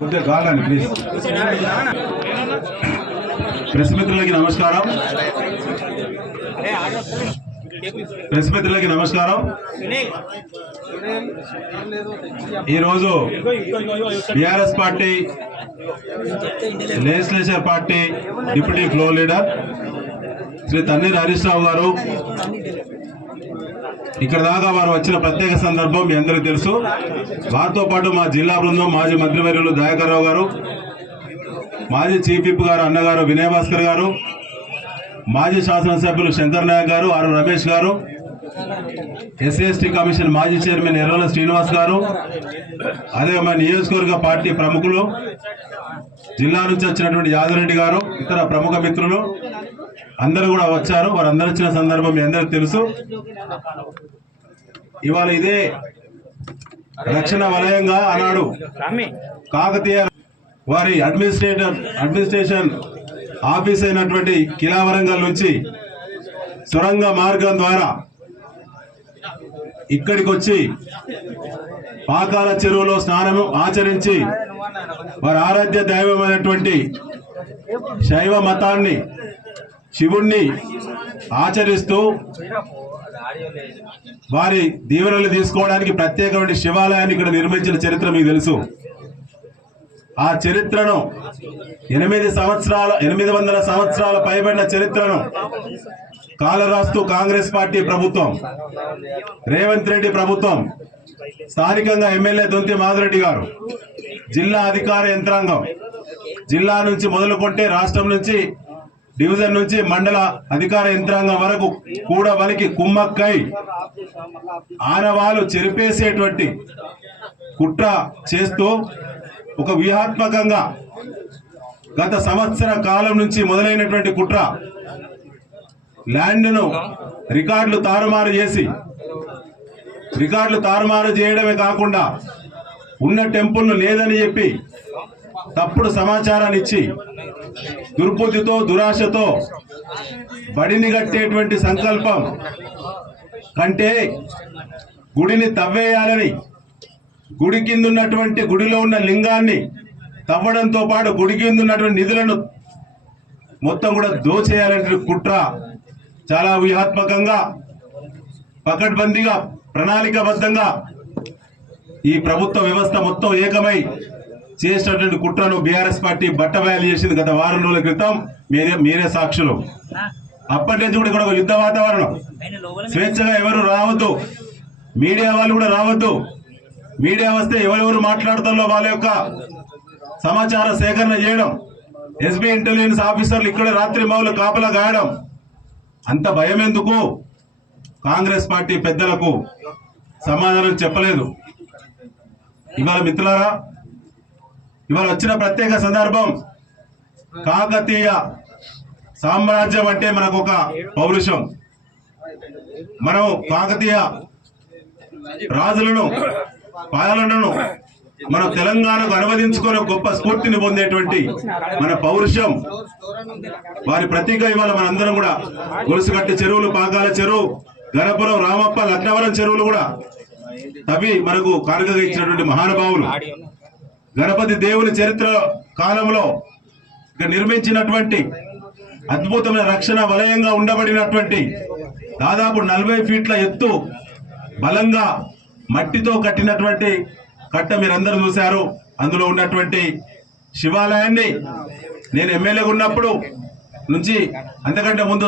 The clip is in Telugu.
ప్లీజ్. ప్రెస్ మిత్రులకి నమస్కారం. ఈరోజు TRS party legislature party deputy floor leader Shri Thanneer Harish Rao గారు ఇక్కడ దాకా వారు వచ్చిన ప్రత్యేక సందర్భం మీ అందరికీ తెలుసు. వారితో పాటు మా జిల్లా బృందం, మాజీ మంత్రివర్యులు దయాకర్ రావు గారు, మాజీ చీఫ్ విప్ గారు అన్నగారు వినయ్ భాస్కర్ గారు, మాజీ శాసనసభ్యులు శంకర్ నాయక్ గారు, ఆర్ రమేష్ గారు, ఎస్సీ కమిషన్ మాజీ చైర్మన్ ఎర్రల శ్రీనివాస్ గారు, అదే మా నియోజకవర్గ పార్టీ ప్రముఖులు, జిల్లా నుంచి వచ్చినటువంటి యాదరెడ్డి గారు, ఇతర ప్రముఖ మిత్రులు అందరూ కూడా వచ్చారు. వారందరూ వచ్చిన సందర్భం మీ అందరికీ తెలుసు. ఇవాళ ఇదే రక్షణ వలయంగా అన్నాడు కాకతీయ వారి అడ్మినిస్ట్రేషన్ ఆఫీస్ అయినటువంటి కిలా వరంగల్ నుంచి సొరంగ మార్గం ద్వారా ఇక్కడికి వచ్చి పాకాల చెరువులో స్నానం ఆచరించి వారి ఆరాధ్య దైవమైనటువంటి శైవ మతాన్ని, శివుణ్ణి ఆచరిస్తూ వారి దీవెనలు తీసుకోవడానికి ప్రత్యేకమైన శివాలయాన్ని ఇక్కడ నిర్మించిన చరిత్ర మీకు తెలుసు. ఆ చరిత్రను 800 సంవత్సరాల పైబడిన చరిత్రను కాలరాస్తూ కాంగ్రెస్ పార్టీ ప్రభుత్వం, రేవంత్ రెడ్డి ప్రభుత్వం, స్థానికంగా ఎమ్మెల్యే దొంతి మాధురెడ్డి గారు, జిల్లా అధికార యంత్రాంగం, జిల్లా నుంచి మొదలుకొంటే రాష్ట్రం నుంచి, డివిజన్ నుంచి మండల అధికార యంత్రాంగం వరకు కూడా వలికి కుమ్మక్కై ఆనవాలు చెరిపేసేటువంటి కుట్ర చేస్తూ ఒక వ్యూహాత్మకంగా గత సంవత్సర కాలం నుంచి మొదలైనటువంటి కుట్ర, ల్యాండ్ను రికార్డులు తారుమారు చేయడమే కాకుండా ఉన్న టెంపుల్ను లేదని చెప్పి తప్పుడు సమాచారాన్ని ఇచ్చి దుర్బుద్ధితో, దురాశతో బడిని కట్టేటువంటి సంకల్పం కంటే గుడిని తవ్వేయాలని, గుడి కింద ఉన్నటువంటి, గుడిలో ఉన్న లింగాన్ని తవ్వడంతో పాటు గుడి కింద ఉన్నటువంటి నిధులను మొత్తం కూడా దోచేయాలనే కుట్ర చాలా వ్యూహాత్మకంగా, పకడ్బందీగా, ప్రణాళికాబద్ధంగా ఈ ప్రభుత్వ వ్యవస్థ మొత్తం ఏకమై చేసినటువంటి కుట్రను బీఆర్ఎస్ పార్టీ బట్టబయలు చేసింది గత వారం రోజుల క్రితం. మీరే సాక్షులు. అప్పటి నుంచి కూడా ఇక్కడ ఒక యుద్ధ వాతావరణం. స్వేచ్ఛగా ఎవరు రావద్దు, మీడియా వాళ్ళు కూడా రావద్దు. మీడియా వస్తే ఎవరెవరు మాట్లాడుతారో వాళ్ళ యొక్క సమాచార సేకరణ చేయడం, ఎస్బీ ఇంటెలిజెన్స్ ఆఫీసర్లు ఇక్కడ రాత్రి మౌలు కాపలా గాయడం, అంత భయం ఎందుకు? కాంగ్రెస్ పార్టీ పెద్దలకు సమాధానం చెప్పలేదు. ఇవాళ మిత్రులారా, ఇవాళ వచ్చిన ప్రత్యేక సందర్భం, కాకతీయ సామ్రాజ్యం అంటే మనకు ఒక పౌరుషం. మనం కాకతీయ రాజులను, పాలనను మనం తెలంగాణకు అనువదించుకొని గొప్ప స్ఫూర్తిని పొందేటువంటి మన పౌరుషం, వారి ప్రతీక ఇవాళ మనందరం కూడా గొలుసుగట్టి చెరువులు, పాకాల చెరువు, గణపురం, రామప్ప, లక్నవరం చెరువులు కూడా తవ్వి మనకు కానుకగా ఇచ్చినటువంటి మహానుభావులు, గణపతి దేవుని చరిత్ర కాలంలో నిర్మించినటువంటి అద్భుతమైన రక్షణ వలయంగా ఉండబడినటువంటి దాదాపు 40 ఫీట్ల ఎత్తు బలంగా మట్టితో కట్టినటువంటి కట్ట మీరందరూ చూశారు. అందులో ఉన్నటువంటి శివాలయాన్ని నేను ఎమ్మెల్యేగా ఉన్నప్పుడు నుంచి, అంతకంటే ముందు